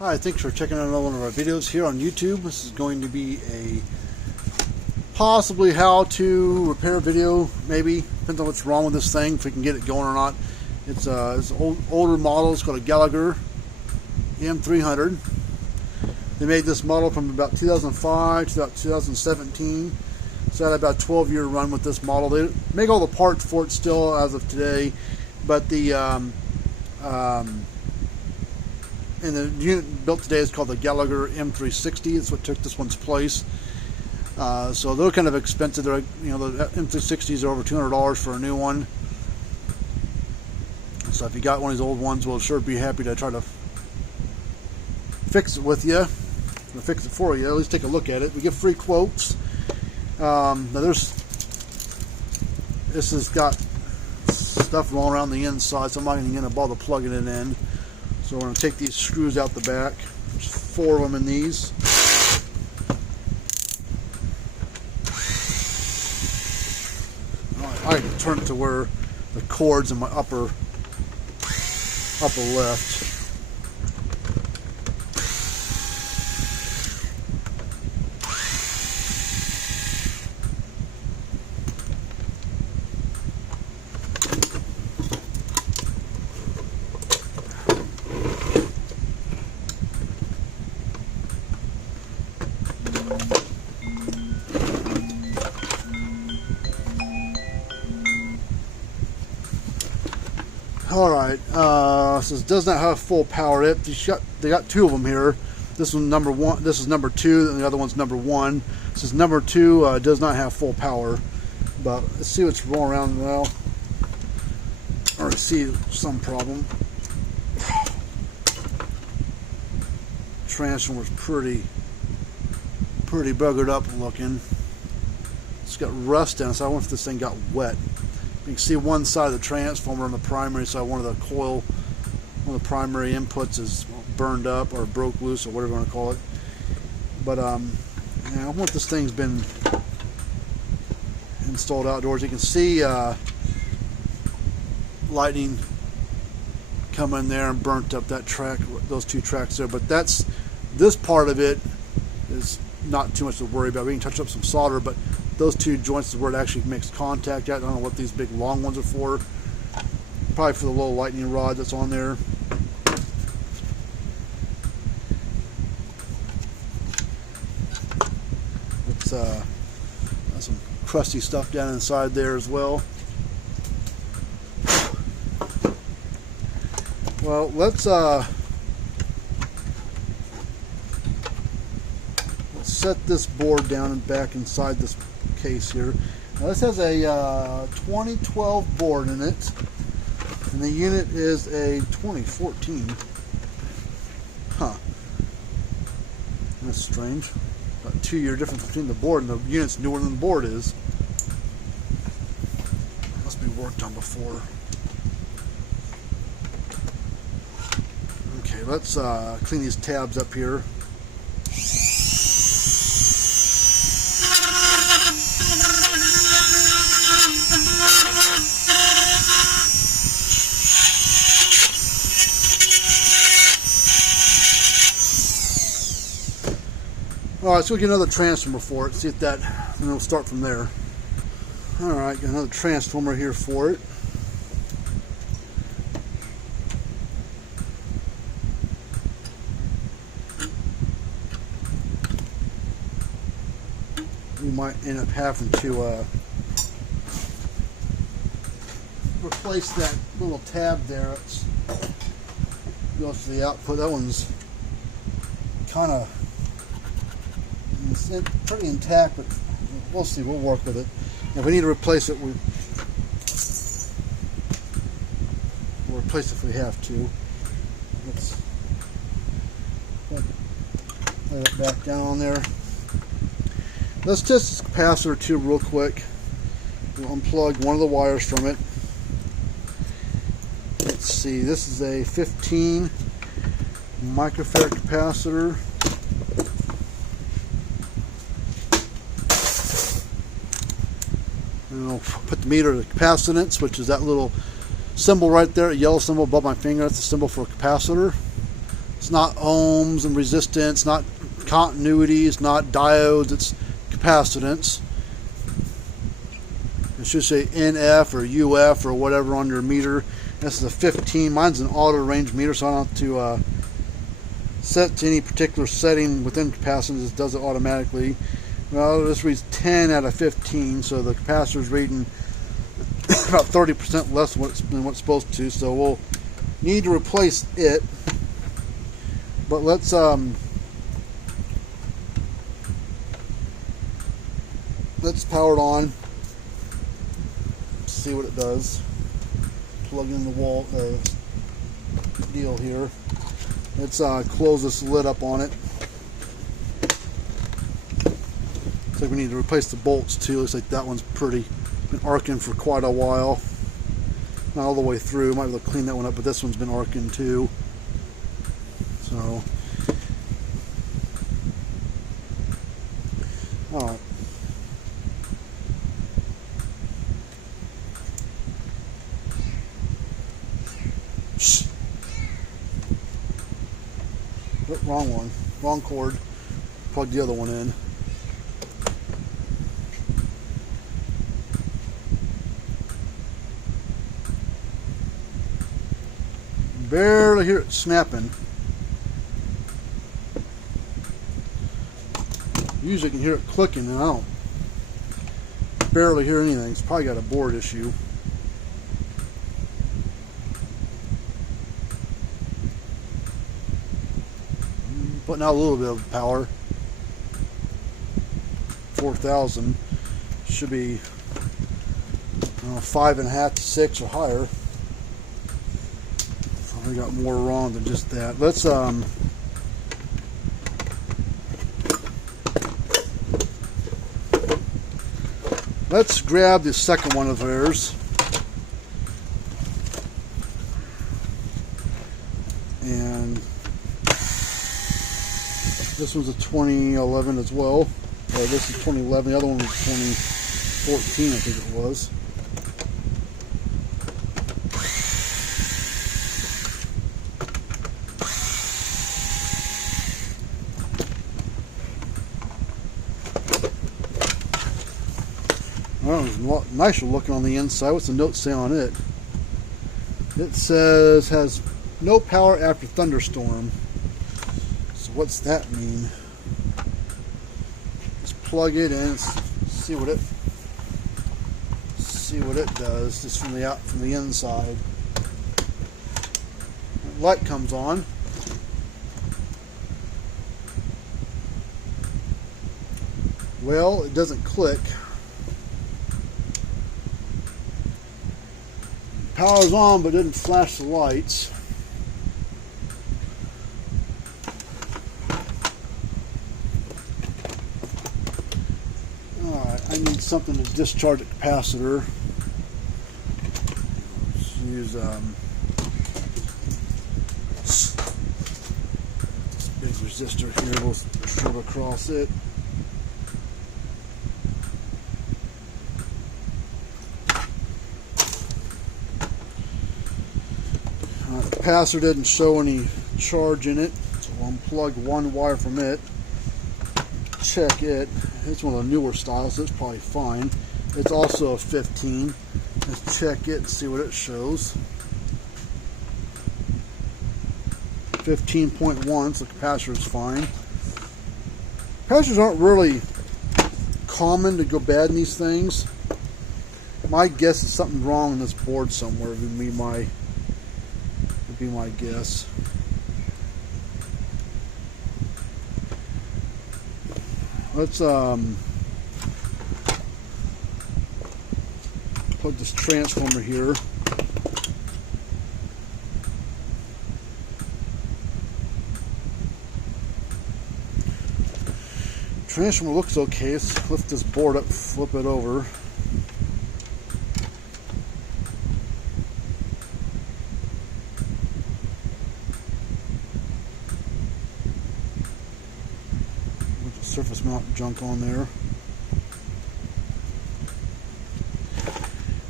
Hi, thanks for checking out another one of our videos here on YouTube. This is going to be a possibly how to repair video, maybe. Depends on what's wrong with this thing, if we can get it going or not. It's an older model. It's called a Gallagher M300. They made this model from about 2005 to about 2017. So I had about a 12-year run with this model. They make all the parts for it still as of today, but the and the unit built today is called the Gallagher M360. It's what took this one's place. So they're kind of expensive. They're, the M360s are over $200 for a new one. So if you got one of these old ones, we'll sure be happy to try to fix it with you, or fix it for you. At least take a look at it. We get free quotes. Now this has got stuff rolling around the inside, so I'm not even going to bother plugging it in. So we're going to take these screws out the back. There's 4 of them in these. I can turn it to where the cord's in my upper left. Alright, so it does not have full power. They got 2 of them here. This one's number 1, this is number 2, and the other one's number 1. This is number 2, does not have full power. But let's see what's rolling around now. Or see some problem. Transformer's pretty buggered up looking. It's got rust in it, so I wonder if this thing got wet. You can see one side of the transformer on the primary side, one of the primary inputs is burned up or broke loose or whatever you want to call it. But I wonder if this thing's been installed outdoors. You can see lightning come in there and burnt up that track, those 2 tracks there. But this part of it is not too much to worry about. We can touch up some solder, but those 2 joints is where it actually makes contact at. I don't know what these big long ones are for. Probably for the little lightning rod that's on there. It's got some crusty stuff down inside there as well. Well, let's set this board down and back inside this case here. Now this has a 2012 board in it, and the unit is a 2014. Huh. That's strange. About a 2-year difference between the board and the unit's newer than the board is. Must be worked on before. Okay, let's clean these tabs up here. Alright, so we'll get another transformer for it, see if that, and we'll start from there. Alright, got another transformer here for it. We might end up having to replace that little tab there. It goes to the output. That one's kind of pretty intact, but we'll see. We'll work with it. If we need to replace it, we'll replace it if we have to. Let's let it back down on there. Let's test this capacitor too real quick. We'll unplug one of the wires from it. Let's see. This is a 15 microfarad capacitor. And I'll put the meter of the capacitance, which is that little symbol right there, a yellow symbol above my finger. That's the symbol for a capacitor. It's not ohms and resistance, not continuity, it's not diodes, it's capacitance. It should say NF or UF or whatever on your meter. This is a 15. Mine's an auto range meter, so I don't have to set to any particular setting within capacitance. It does it automatically. Well, this reads 10 out of 15, so the capacitor's reading about 30% less than what it's supposed to. So we'll need to replace it. But let's power it on. See what it does. Plug in the wall deal here. Let's close this lid up on it. Looks like we need to replace the bolts too. Looks like that one's been arcing for quite a while. Not all the way through. Might be able to clean that one up, but this one's been arcing too. So, all right. Oh, wrong one. Wrong cord. Plug the other one in. Barely hear it snapping. Usually I can hear it clicking, and I don't barely hear anything. It's probably got a board issue. Putting out a little bit of power. 4,000 should be 5.5 to 6 or higher. So we got more wrong than just that. Let's grab the second one of theirs. And this one's a 2011 as well. This is 2011. The other one was 2014, I think it was. Well, it's a lot nicer looking on the inside. What's the note say on it? It says has no power after thunderstorm. So what's that mean? Let's plug it in. See what it does. Just from the inside. The light comes on. Well, it doesn't click. Power's on, but didn't flash the lights. Alright, I need something to discharge the capacitor. Let's use this big resistor here. We'll shove across it. The capacitor didn't show any charge in it, so I'll unplug one wire from it, check it. It's one of the newer styles, so it's probably fine. It's also a 15. Let's check it and see what it shows. 15.1, so the capacitor is fine. Capacitors aren't really common to go bad in these things. My guess is something wrong in this board somewhere would be my guess. Let's plug this transformer here. Transformer looks okay. Let's lift this board up, flip it over. Surface mount junk on there.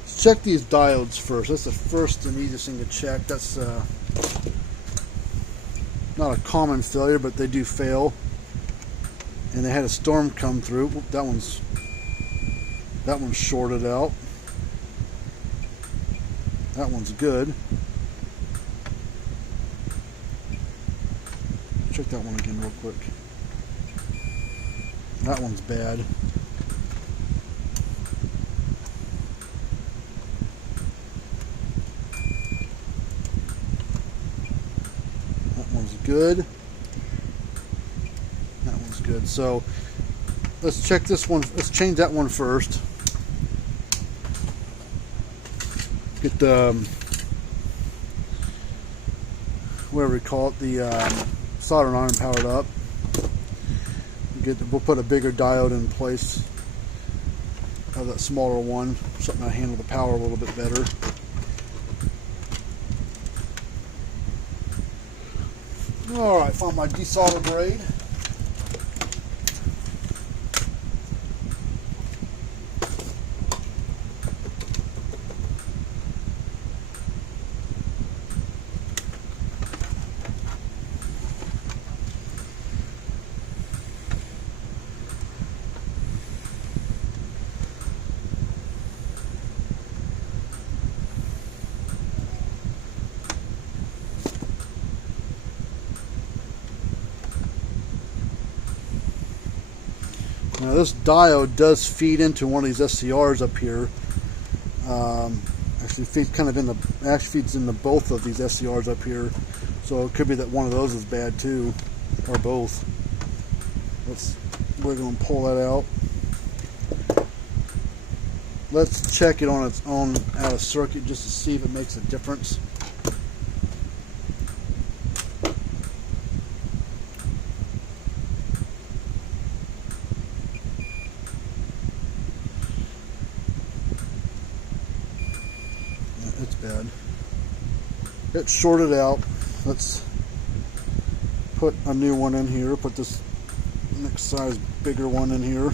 Let's check these diodes first. That's the first and easiest thing to check. That's not a common failure, but they do fail. And they had a storm come through. Oop, that one's shorted out. That one's good. Check that one again real quick. That one's bad. That one's good. That one's good. So let's check this one. Let's change that one first. Get the whatever we call it, the soldering iron powered up. We'll put a bigger diode in place of that smaller one, something to handle the power a little bit better. All right, found my desolder braid. Now this diode does feed into one of these SCRs up here. Actually feeds into both of these SCRs up here. So it could be that one of those is bad too, or both. We're going to pull that out. Let's check it on its own out of circuit just to see if it makes a difference. It's bad. It's shorted out. Let's put a new one in here. Put this next size bigger one in here.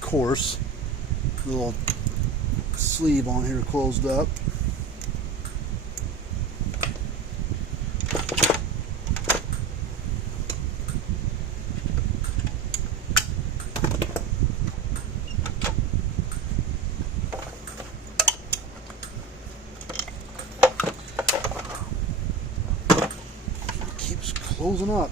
Course, the little sleeve on here closed up. It keeps closing up.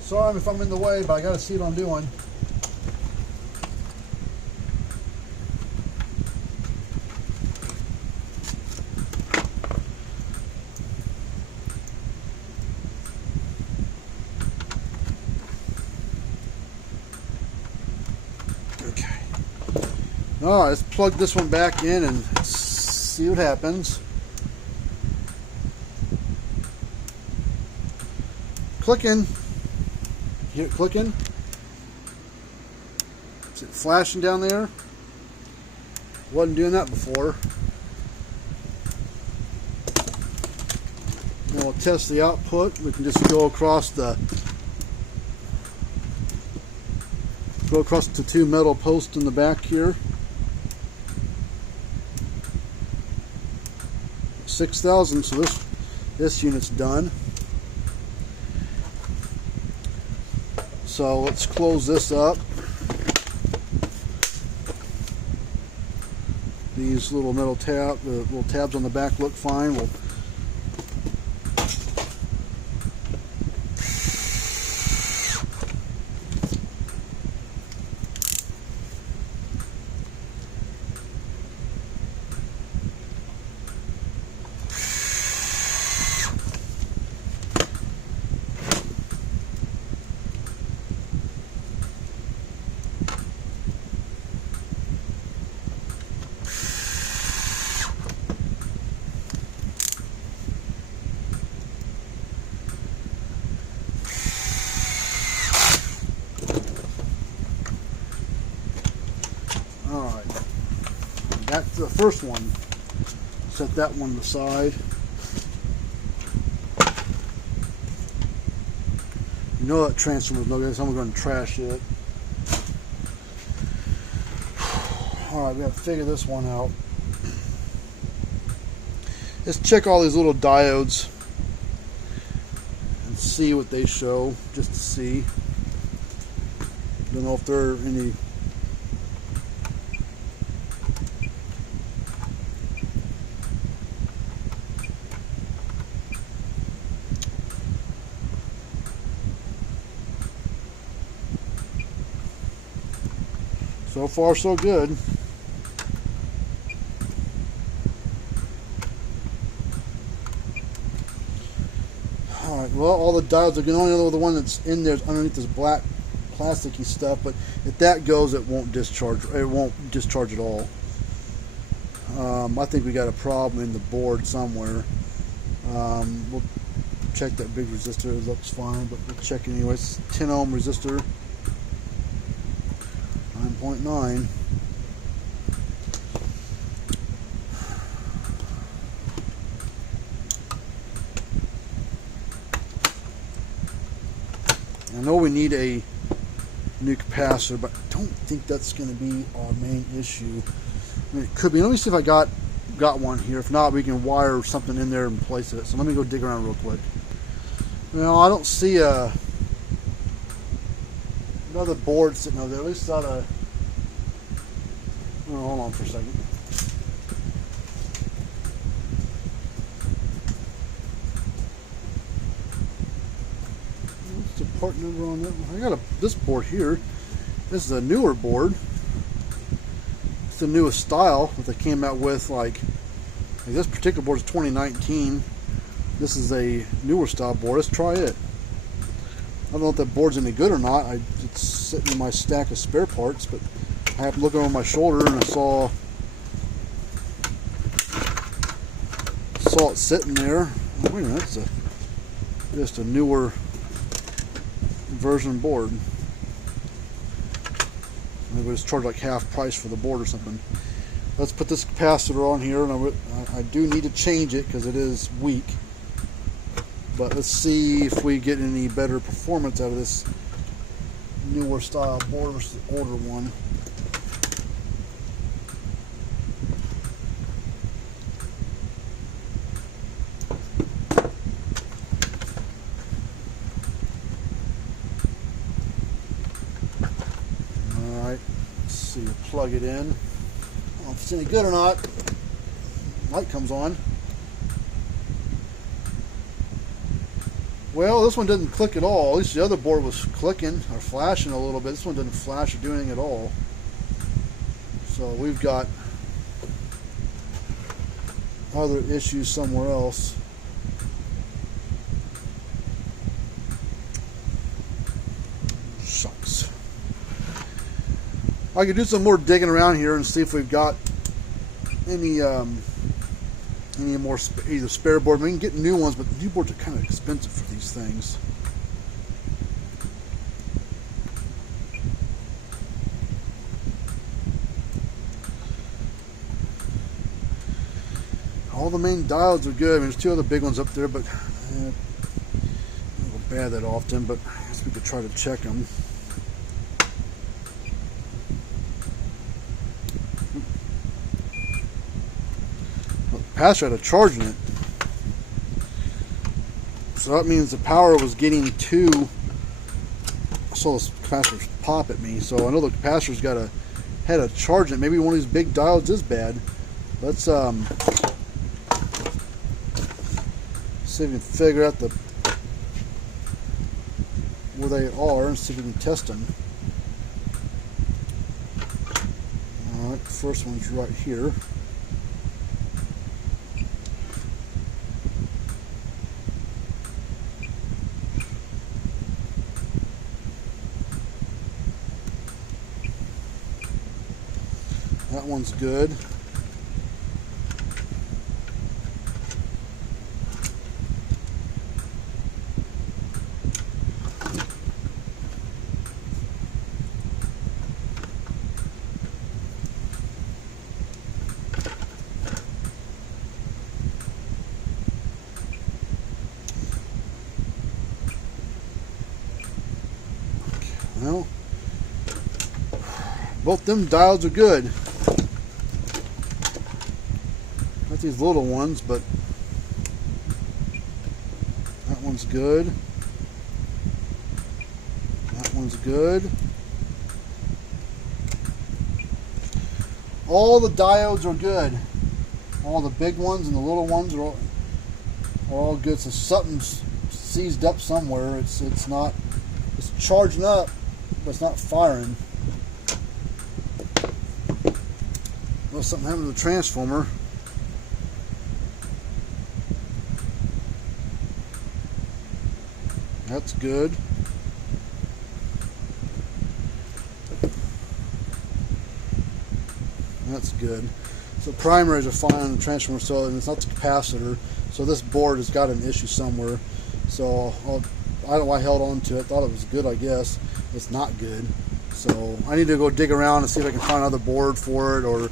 Sorry if I'm in the way, but I got to see what I'm doing. Okay. All right, let's plug this one back in and see what happens. Clicking. Hear it clicking? Is it flashing down there? Wasn't doing that before. And we'll test the output. We can just go across the two metal posts in the back here. 6,000. So this unit's done. So let's close this up. These little metal little tabs on the back look fine. We'll that's the first one. Set that one aside. You know that transformer's no good, so I'm going to trash it. Alright, we got to figure this one out. Let's check all these little diodes and see what they show, just to see. Don't know if there are any. So far, so good. Alright, well, all the diodes are good. Only the one that's in there is underneath this black plasticky stuff, but if that goes, it won't discharge. It won't discharge at all. I think we got a problem in the board somewhere. We'll check that big resistor. It looks fine, but we'll check it anyways. 10 ohm resistor. 9.9. I know we need a new capacitor, but I don't think that's going to be our main issue. I mean, it could be. Let me see if I got one here. If not, we can wire something in there and place it. So let me go dig around real quick. Well, I don't see another board sitting over there. At least oh, hold on for a second. What's the part number on that one? I got this board here. This is a newer board. It's the newest style that they came out with. Like this particular board is 2019. This is a newer style board. Let's try it. I don't know if that board's any good or not. It's sitting in my stack of spare parts, but I happened to look over my shoulder and I saw it sitting there. Oh, wait a minute, that's just a newer version board. Maybe it's charged like half price for the board or something. Let's put this capacitor on here, and I do need to change it because it is weak. But let's see if we get any better performance out of this newer style board versus the older one. Alright, let's see, we'll plug it in. I don't know if it's any good or not. Light comes on. Well, this one doesn't click at all. At least the other board was clicking or flashing a little bit. This one doesn't flash or do anything at all. So we've got other issues somewhere else. Shucks. I could do some more digging around here and see if we've got any more either spare board. We can get new ones, but the new boards are kind of expensive for these things. All the main diodes are good. I mean, there's two other big ones up there, but I don't go bad that often, but I guess we could try to check them. capacitor had a charge in it. So that means the power was getting to, I saw this capacitor pop at me, so I know the capacitor's had a charge in it. Maybe one of these big diodes is bad. Let's see if we can figure out where they are and see if we can test them. Alright, the first one's right here. That one's good. Well, both them diodes are good. Not these little ones, but that one's good. That one's good. All the diodes are good. All the big ones and the little ones are all good. So something's seized up somewhere. It's charging up, but it's not firing. Well, something happened to the transformer. That's good. That's good. So primaries are fine on the transformer, so it's not the capacitor. So this board has got an issue somewhere. So I don't know why I held on to it. Thought it was good, I guess. It's not good. So I need to go dig around and see if I can find another board for it, or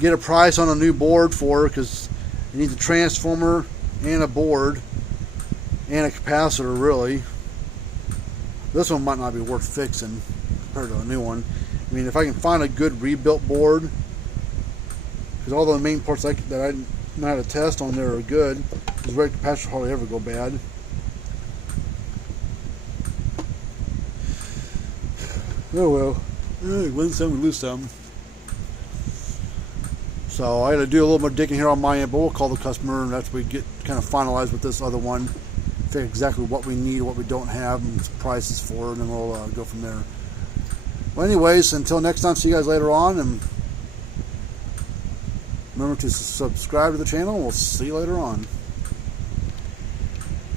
get a price on a new board for it, because it needs a transformer and a board and a capacitor, really. This one might not be worth fixing compared to a new one. I mean, if I can find a good rebuilt board, because all the main parts that I know how to test on there are good, because red capacitor hardly ever go bad. Oh well, win some, lose some. So I got to do a little more digging here on my end, but we'll call the customer and after we get kind of finalized with this other one, figure exactly what we need, what we don't have, and prices for, and then we'll go from there. Well, anyways, until next time, see you guys later on, and remember to subscribe to the channel. We'll see you later on.